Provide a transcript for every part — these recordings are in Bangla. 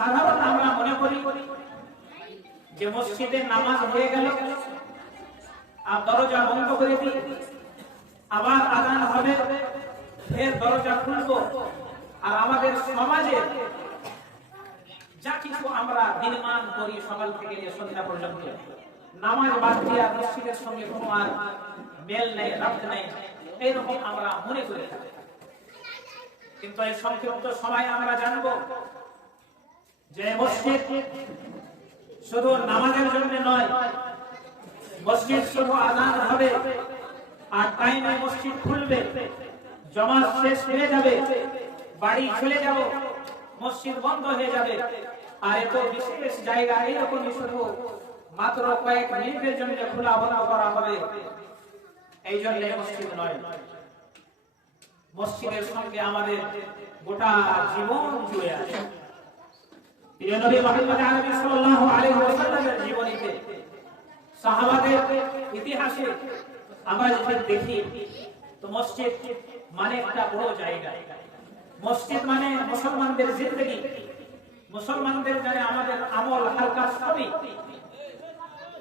সাধারণ আমরা মনে করি যে মসজিদে নামাজ হয়ে গেল আর দরজা বন্ধ করে দিই, আবার আযান হবে, ফের দরজা খুলবো। আর আমাদের সমাজে যা কিছু আমরা নির্মাণ করি সকাল থেকে নিয়ে সন্ধ্যা পর্যন্ত, নামাজ বাদ দিয়ে মসজিদের সঙ্গে কোনো আর মেল নেই, রাত নেই, এইরকম আমরা মনে করে থাকি। কিন্তু এই সংক্ষিপ্ত সময় আমরা জানবো যে মসজিদ শুধু নামাজের জন্য নয়, মসজিদ শুধু আযান হবে আর টাইমে মসজিদ খুলবে, জামাত শেষ হয়ে যাবে, বাড়ি চলে যাব, মসজিদ বন্ধ হয়ে যাবে। আর এত বিশেষ জায়গা এইরকমই শুধু মাত্র কয়েক মিনিটের জন্য খোলা বন্ধ করা হবে, এই জন্য মসজিদ নয়। মসজিদের সঙ্গে আমাদের গোটা জীবন জুড়ে আছে। প্রিয় নবী মুহাম্মদ আরবি সাল্লাল্লাহু আলাইহি ওয়াসাল্লামের জীবনীতে, সাহাবাদের ইতিহাসে আমরা যদি দেখি তো মসজিদ মানে একটা বড় জায়গা। মসজিদ মানে মুসলমানদের জিন্দেগি, মুসলমানদের যারা আমাদের আমল হালকা সবই।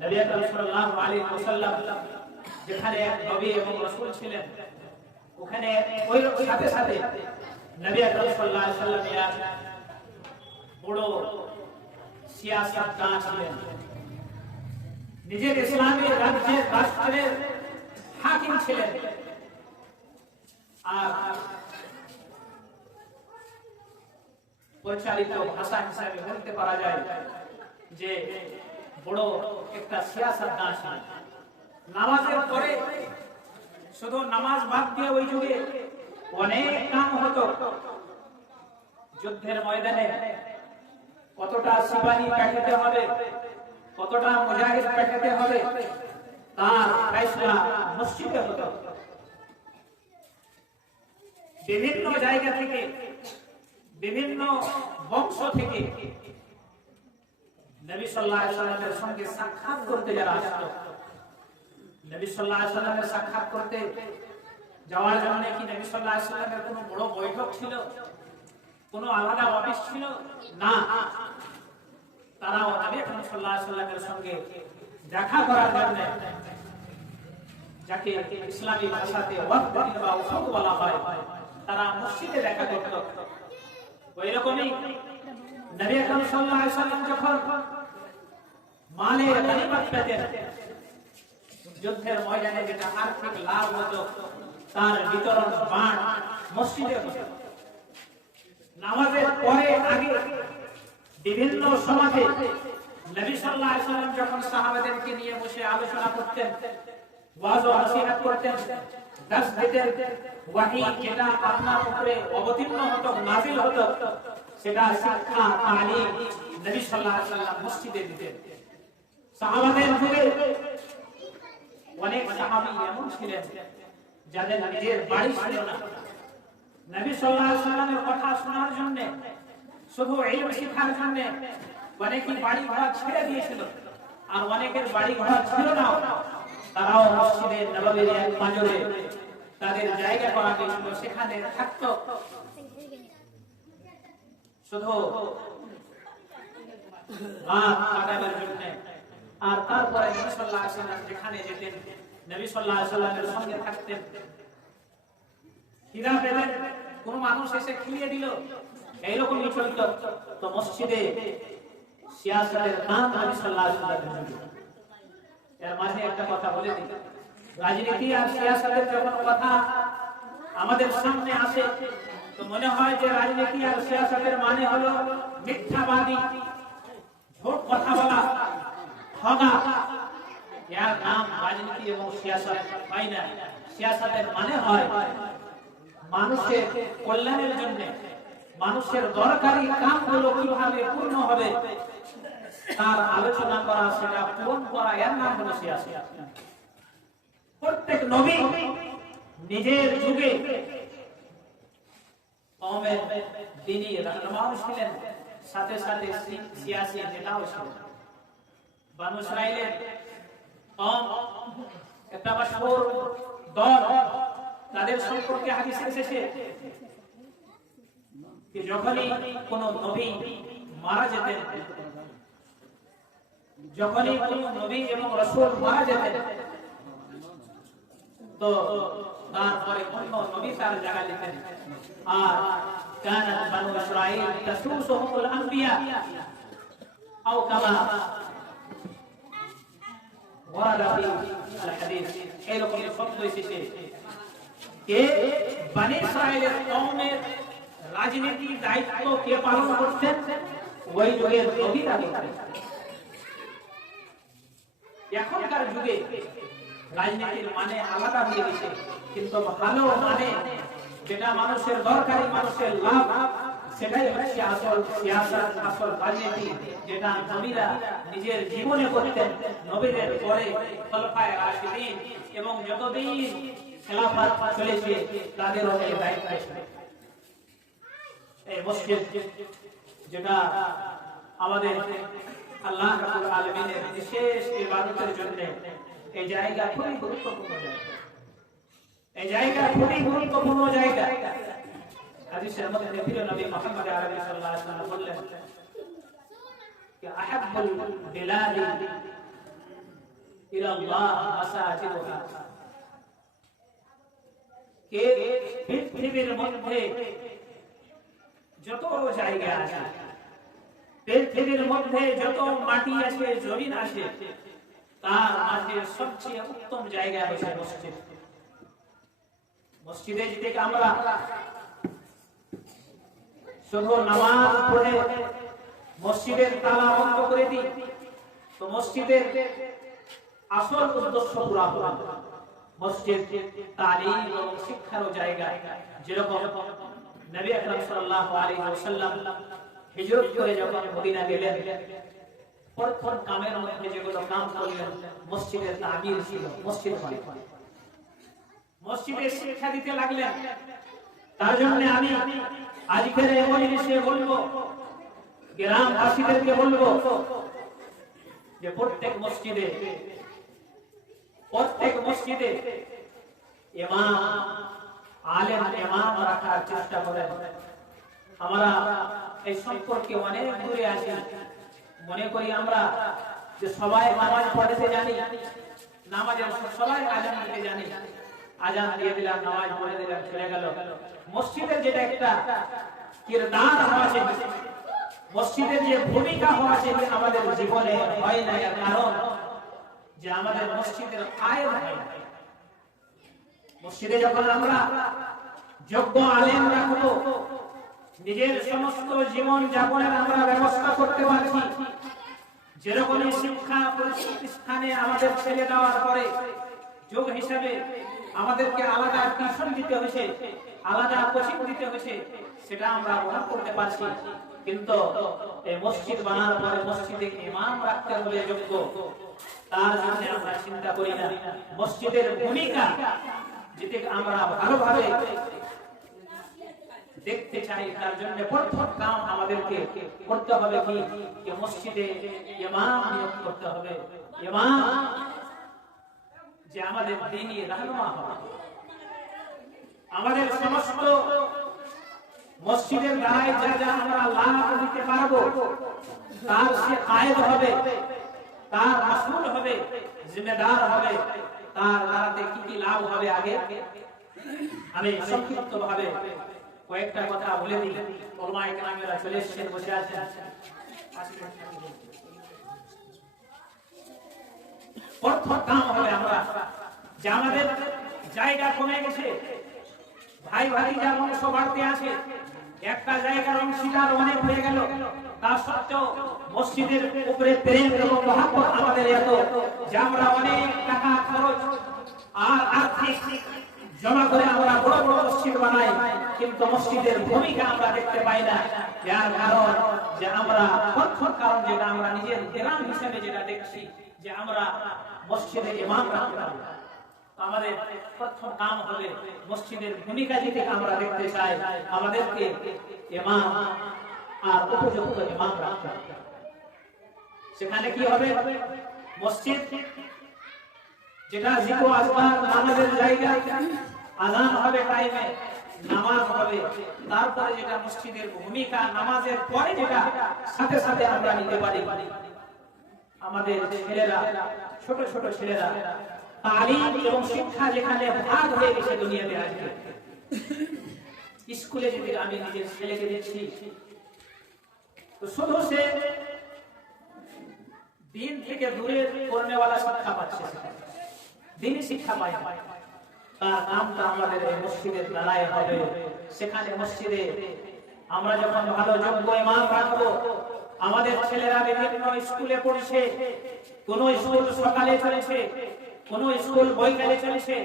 নবী আকরাম সাল্লাল্লাহু আলাইহি ওয়াসাল্লাম যেখানে নবী এবং রাসূল ছিলেন, ওখানে ওই সাথে সাথে নবী আকরাম সাল্লাল্লাহু আলাইহি ওয়াসাল্লাম এর বড় সিয়াসতদান ছিলেন, নিজের ইসলামী রাজ্যের রাষ্ট্রের হাকিম ছিলেন। আর পরিচালিত ভাষা হিসাবে বলতে পারা যায় যে বড় একটা সিয়াসতদান ছিলেন। নামাজের পরে শুধু নামাজ বাদ দিয়ে ওই যুগে অনেক কাম হতো। যুদ্ধের ময়দানে কতটা সিপাহী পাঠাতে হবে, কতটা মুজাহিদ পাঠাতে হবে, তার ফয়সালা মসজিদে হতো। বিভিন্ন জায়গা থেকে, বিভিন্ন বংশ থেকে নবী সাল্লাল্লাহু আলাইহি ওয়াসাল্লামের সঙ্গে সাক্ষাৎ করতে যারা আসতো, নবী সাল্লাল্লাহু আলাইহি ওয়াসাল্লামের সাক্ষাৎ করতে যাওয়ার জন্য কি নবী সাল্লাল্লাহু আলাইহি ওয়াসাল্লামের কোনো বড় বৈঠক ছিল, কোনো আলাদা অফিস ছিল না? তারাও নবী সাল্লাল্লাহু আলাইহি ওয়াসাল্লামের সঙ্গে দেখা করার জন্য, যাকে ইসলামী ভাষাতে ওয়াক্ত বা উফুক বলা হয়, তারা মসজিদে দেখা করত। ওইরকমই নবী সাল্লাল্লাহু আলাইহি ওয়াসাল্লাম যখন মালে গনিমত পেতেন, যুদ্ধের ময়দানে যেটা আর্থিক লাভ হতো, তার বিতরণ বাঁট মসজিদে হতো। নামাজের পরে আগে বিভিন্ন সমাজে নবী সাল্লাল্লাহু আলাইহি ওয়াসাল্লাম যখন সাহাবাদেরকে নিয়ে বসে আলোচনা করতেন, ওয়াজ ও নসিহত করতেন, দাস দিতেন, ওয়াহী যেটা আপনার উপরে অবতীর্ণ হতো, নাযিল হতো, সেটা শিক্ষা তালিম নবী সাল্লাল্লাহু আলাইহি ওয়াসাল্লাম মসজিদে দিতেন। সাহাবাদের যুগে অনেক সাহাবী এমন ছিলেন যাদের নিজের বাড়ি ছিল না। নবী সাল্লাল্লাহু আলাইহি ওয়াসাল্লামের কথা শোনার জন্য, শুধু ইলম শিখার জন্য অনেকেই বাড়ি ঘর ছেড়ে দিয়েছিল, আর অনেকের বাড়ি ঘর ছিল না, তারাও মসজিদে নববীর এক পাঁজরে তাদের জায়গা করা হয়েছিল, সেখানে থাকতো শুধু রাত কাটানোর জন্য। আর তারপরে নবী সাল্লাল্লাহু আলাইহি ওয়াসাল্লাম যেখানে যেতেন, নবী সাল্লাল্লাহু আলাইহি ওয়াসাল্লামের সঙ্গে থাকতেন। খিদা পেলেন, কোন মানুষ এসে খেয়ে দিল, এইরকমই চলতো। তো মসজিদে সিয়াসতের নাম নবী সাল্লাল্লাহু আলাইহি ওয়াসাল্লাম। এর মাঝে একটা কথা বলে দিই, রাজনীতি আর সিয়াসতের যখন কথা আমাদের সামনে আসে, তো মনে হয় যে রাজনীতি আর সিয়াসতের মানে হলো মিথ্যাবাদী, ঝোট কথা বলা, ঠগা। এর নাম রাজনীতি এবং সিয়াসত হয় না। সিয়াসতের মানে হয় মানুষের কল্যাণের জন্য, মানুষের দরকারি কামগুলো কিভাবে পূর্ণ হবে তার আলোচনা করা, সেটা পূরণ করা, এর নাম হলো সিয়াসত। প্রত্যেক নবী নিজের যুগে কওমের দ্বীনি রাহনুমা ছিলেন, সাথে সাথে সিয়াসী নেতাও ছিলেন। বনু ইসরাইলের কওম একটা মাশহুর দল, তাদের সম্পর্কে হাদিসে এসেছে যে যখনই কোন নবী মারা যেতেন, যখনই কোন নবী এবং রাসূল মারা যেতেন তো তারপরে অন্য নবী তার জায়গা নিতেন। আর কানাত বানু ইসরাঈল তাসুসুহুমুল আনবিয়া আও কামা ওয়ারাদা ফি আল হাদিস, এরকম শব্দ এসেছে কে বনি ইসরাঈলের কওমের রাজনীতি দায়িত্ব কে পালন করতেন, ওই যুগের নবীরা করতেন। এখনকার যুগে রাজনীতির মানে আলাদা হয়ে গেছে, কিন্তু ভালো মানে যেটা মানুষের দরকারি, মানুষের লাভ, সেটাই হচ্ছে আসল সিয়াসত, আসল রাজনীতি, যেটা নবীরা নিজের জীবনে করতেন। নবীদের পরে খলিফায়ে রাশিদিন এবং যতদিন খেলাফত চলেছে তাদের এই দায়িত্ব ছিল। এই মসজিদ যেটা আমাদের আল্লাহ রাব্বুল আলামিনের বিশেষ ইবাদতের জন্য এই জায়গা খুবই গুরুত্বপূর্ণ জায়গা, এই জায়গা খুবই গুরুত্বপূর্ণ জায়গা। হাদিসের মধ্যে প্রিয় নবী মুহাম্মদ আরবি সাল্লাল্লাহু আলাইহি ওয়াসাল্লাম বললেন যে আহাব্বুল বিলাদি ইলা আল্লাহ মাসাজিদুহা, কে পৃথিবীর মধ্যে যত জায়গা আছে, পৃথিবীর মধ্যে যত মাটি আছে, জমিন আছে, তার মাঝে সবচেয়ে উত্তম জায়গা হচ্ছে মসজিদ। মসজিদে যেতে আমরা শুধু নামাজ পড়ে মসজিদের তালা বন্ধ করে দিই তো মসজিদের আসল উদ্দেশ্য পুরা হবে না। মসজিদ তালিম এবং শিক্ষার জায়গা। যেরকম নবী আকরাম সাল্লাল্লাহু আলাইহি ওয়াসাল্লাম হিজরত করে যখন মদিনা গেলেন, প্রথম কামের মধ্যে যেগুলো কাম করলেন মসজিদের তামির ছিল, মসজিদ বানানো, মসজিদে শিক্ষা দিতে লাগলেন। তার জন্য আমি আজকের এই মজলিসে বলবো, গ্রামবাসীদেরকে বলবো যে প্রত্যেক মসজিদে ইমাম, আলেম ইমাম রাখার চেষ্টা করেন। আমরা এই সম্পর্কে অনেক দূরে আছি, মনে করি আমরা যে সবাই নামাজ পড়তে জানি, নামাজের সবাই আজান দিতে জানি, আজান দিয়ে দিলাম, নামাজ পড়ে দিলাম, চলে গেল। মসজিদের যেটা একটা কিরদার হওয়া চাই, মসজিদের যে ভূমিকা হওয়া চাই আমাদের জীবনে হয় না। এর কারণ যে আমাদের মসজিদের কায়েম হয় না। মসজিদে যখন আমরা যোগ্য আলেম রাখবো, নিজের সমস্ত জীবন যাপনের আমরা ব্যবস্থা করতে পারছি। যেরকম শিক্ষা প্রতিষ্ঠানে আমাদের ছেলে দেওয়ার পরে যোগ হিসাবে আমাদেরকে আলাদা টিউশন দিতে হয়েছে, আলাদা কোচিং দিতে হয়েছে, সেটা আমরা গ্রহণ করতে পারছি। কিন্তু এই মসজিদ বানার পরে মসজিদে ইমাম রাখতে হবে যোগ্য, তার জন্য আমরা চিন্তা করি না। মসজিদের ভূমিকা যেটা আমরা ভালোভাবে দেখতে চাই, তার জন্য প্রথম কাম আমাদেরকে করতে হবে কি মসজিদে ইমাম নিয়োগ করতে হবে। ইমাম যে আমাদের দ্বীনি রাহনুমা হবে। আমাদের সমস্ত মসজিদের গায়ে যা যা আমরা লাভ দিতে পারবো তার সে কায়েদ হবে, তার মাসউল হবে, জিম্মেদার হবে। তার দ্বারাতে কি কি লাভ হবে আগে আমি সংক্ষিপ্ত ভাবে কয়েকটা কথা বলে দিই। ওলামায়ে কেরামেরা চলে এসেছেন, বসে আছেন। প্রথম কাম হবে আমরা যে আমাদের জায়গা কমে গেছে, ভাই ভাতিজা বংশ বাড়তে আছে, একটা জায়গার অংশীদার অনেক হয়ে গেল, তার সত্ত্বেও মসজিদের উপরে প্রেম এবং মহব্বত আমাদের এত যে আমরা অনেক টাকা খরচ আর আর্থিক জমা করে আমরা বড় বড় মসজিদ বানাই, কিন্তু মসজিদের ভূমিকা আমরা দেখতে পাই না। যার কারণ যে আমরা প্রথম কারণ যেটা আমরা নিজের গ্রাম হিসেবে যেটা দেখছি যে আমরা মসজিদে ইমাম রাখতে পারি। আমাদের প্রথম কাম হবে মসজিদের ভূমিকা যেটা আমরা দেখতে চাই, আমাদেরকে ইমাম আর উপযুক্ত ইমাম রাখতে হবে। সেখানে কি হবে, মসজিদ যেটা জিকর আসবার নামাজের জায়গা, আযান হবে টাইমে, নামাজ হবে, তারপরে যেটা মসজিদের ভূমিকা, নামাজের পরে যেটা সাথে সাথে আমরা নিতে পারি, আমাদের ছেলেরা, ছোট ছোট ছেলেরা তালিম এবং শিক্ষা যেখানে ভাগ হয়ে গেছে দুনিয়াতে আজকে। স্কুলে যদি আমি নিজের ছেলেকে দেখছি, তো শুধু সে দিন থেকে দূরে করনেওয়ালা শিক্ষা পাচ্ছে, দিনই শিক্ষা পায়। তার নামটা আমাদের মসজিদের দ্বারাই হবে। সেখানে মসজিদে আমরা যখন ভালো যোগ্য ইমাম রাখবো, আমাদের ছেলেরা বিভিন্ন স্কুলে পড়ছে, কোন স্কুল সকালে চলেছে, কোন স্কুল বৈকালে চলেছে,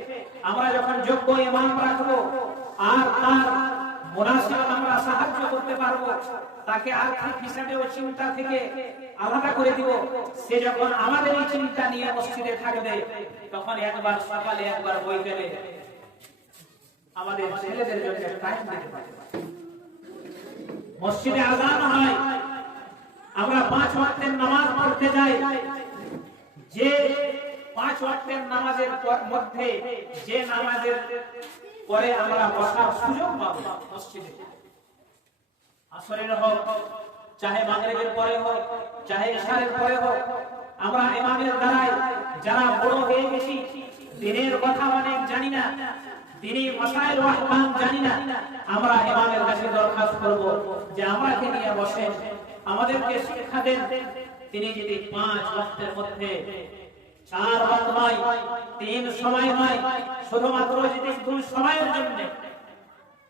আমরা যখন যোগ্য ইমাম রাখবো আর তার মুনাসিব আমরা সাহায্য করতে পারবো, তাকে আর্থিক হিসাবে ও চিন্তা থেকে আলাদা করে দিব, সে যখন আমাদের এই চিন্তা নিয়ে মসজিদে থাকবে, তখন একবার সকালে একবার বৈকালে আমাদের ছেলেদের জন্য টাইম দিতে পারবে। মসজিদে আযান হয়, আমরা 5 ওয়াক্তের নামাজ পড়তে যাই, যে 5 ওয়াক্তের নামাজের মধ্যে যে নামাজের পরে আমরা বসার সুযোগ পাবো মসজিদে, আসরের হোক, চাহে মাগরিবের পরে হোক, চাহে ইশারের পরে হোক, আমরা ইমামের দ্বারাই যারা বড় হয়ে গেছি, দিনের কথা অনেক জানি না, দিনী মাসাইল ও আহকাম জানি না, আমরা ইমামের কাছে দরখাস্ত করব যে আমাকে নিয়ে বসেন, আমাদেরকে শিক্ষা দেন। তিনি যদি 5 ওয়াক্তের মধ্যে 4 ওয়াক্ত নয়, 3 সময় নয়, শুধুমাত্র যদি 2 সময়ের জন্য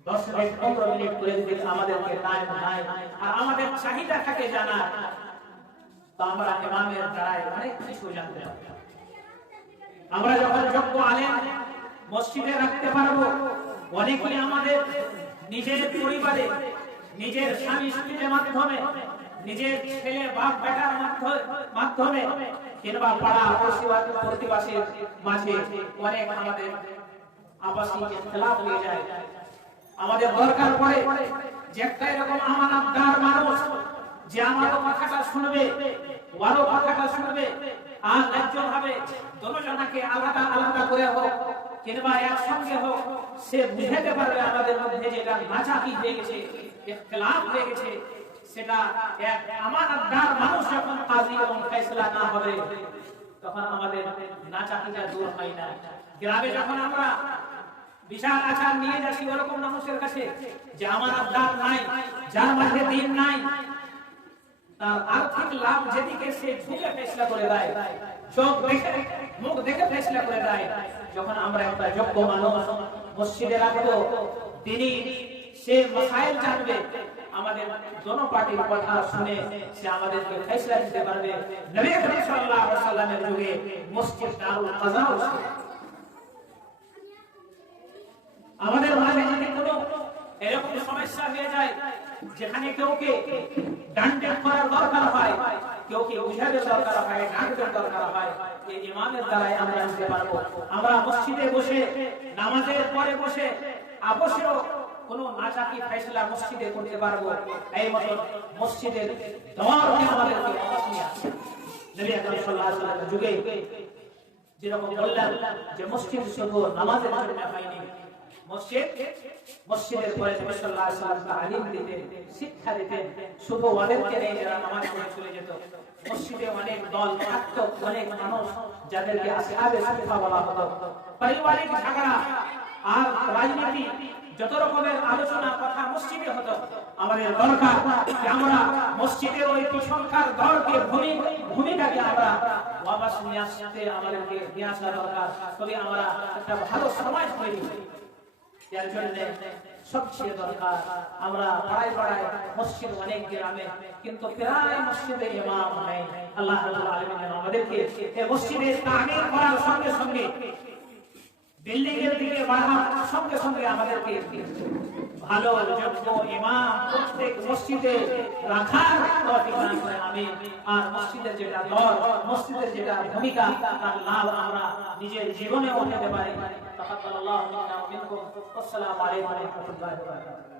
10 থেকে 15 মিনিট করে যদি আমাদেরকে টাইম দেয় আর আমাদের চাহিদা থাকে জানা, তো আমরা ইমামের দ্বারাই অনেক কিছু জানতে পারব। আমরা যখন যোগ্য আলেম মসজিদে রাখতে পারবো, অনেকেই আমাদের নিজের পরিবারে, নিজের স্বামী স্ত্রীর মাধ্যমে, নিজের ছেলে বাপ বেটার মাধ্যমে কিংবা পাড়া প্রতিবাসীর মাঝে অনেক আমাদের আবাসিক খেলাফ হয়ে যায়। আমাদের দরকার পড়ে যে একটা এরকম আমানতদার মানুষ যে আমার কথাটা শুনবে, ওয়ারও কথাটা শুনবে, আর একজন ভাবে দুজনকে আলাদা আলাদা করে হোক কিংবা একসঙ্গে হোক, সে বুঝাতে পারবে আমাদের মধ্যে যেটা নাচাকি হয়ে গেছে, ইখতিলাফ হয়ে গেছে, সেটা এক আমানতদার মানুষ যখন কাজী এবং ফয়সালা না হবে, তখন আমাদের নাচাকিটা দূর হয় না। গ্রামে যখন আমরা বিচার আচার নিয়ে যাচ্ছি ওরকম মানুষের কাছে যে আমানতদার নাই, যার মাঝে দিন নাই, তার আর্থিক লাভ যেদিকে সে ঝুঁকে ফেসলা করে দেয়, চোখ দেখে মুখ দেখে ফেসলা করে দেয়, যখন আমরা একটা যোগ্য মানুষ মসজিদে রাখবো, তিনি সে মাসাইল জানবে, আমাদের দোনো পার্টির কথা শুনে সে আমাদেরকে ফেসলা দিতে পারবে। নবী করিম সাল্লাল্লাহু আলাইহি ওয়াসাল্লামের যুগে মসজিদ দারুল কাযা ছিল। আমাদের মাঝে যদি কোনো এরকম সমস্যা হয়ে যায় যেখানে কেউকে ডান্ডে করার দরকার হয়, কেউকে বুঝানোর দরকার হয়, ডান্ডের দরকার হয়, এই ইমামের দ্বারাই আমরা বুঝতে পারবো। আমরা মসজিদে বসে, নামাজের পরে বসে আপসেও কোনো নাচাকি ফয়সালা মসজিদে করতে পারবো। এই মতো মসজিদের দরকে আমাদেরকে অবশ্যই আছে। নবী আকরাম সাল্লাল্লাহু আলাইহি ওয়াসাল্লামের যুগে যেরকম বললেন যে মসজিদ শুধু নামাজের জন্য হয়নি, মসজিদের পরে নবী সাল্লাল্লাহু আলাইহি ওয়াসাল্লাম তালিম দিতেন, শিক্ষা দিতেন। শুধু ওদেরকে নেই যারা নামাজ পড়ে চলে যেত, মসজিদে অনেক দল থাকতো, অনেক মানুষ যাদেরকে আসহাবে সুফা বলা হতো। পারিবারিক ঝগড়া আর রাজনীতি যত রকমের আলোচনা কথা মসজিদে হতো। আমাদের দরকার যে আমরা মসজিদের ওই পিছনকার দলকে ভূমিকাকে আমরা ওয়াবাস নিয়ে আসতে আমাদেরকে নিয়ে আসা দরকার, তবে আমরা একটা ভালো সমাজ তৈরি করি। এর জন্য সবচেয়ে দরকার আমরা পাড়ায় পাড়ায় মসজিদ অনেক গ্রামে, কিন্তু প্রায় মসজিদে ইমাম নেই। আল্লাহ রাব্বুল আলামিন আমাদেরকে এই মসজিদের তামির করার সঙ্গে সঙ্গে, বিল্ডিং এর দিকে বাড়ার সঙ্গে সঙ্গে আমাদেরকে ভালো যোগ্য ইমাম প্রত্যেক মসজিদে রাখার তৌফিক দান করেন, আমিন। আর মসজিদের যেটা দর, মসজিদের যেটা ভূমিকা, তার লাভ আমরা নিজের জীবনেও পেতে পারি। তাকাব্বালাল্লাহু মিন্না ওয়া মিনকুম। আসসালামু আলাইকুম ওয়া রাহমাতুল্লাহি ওয়া বারাকাতুহু।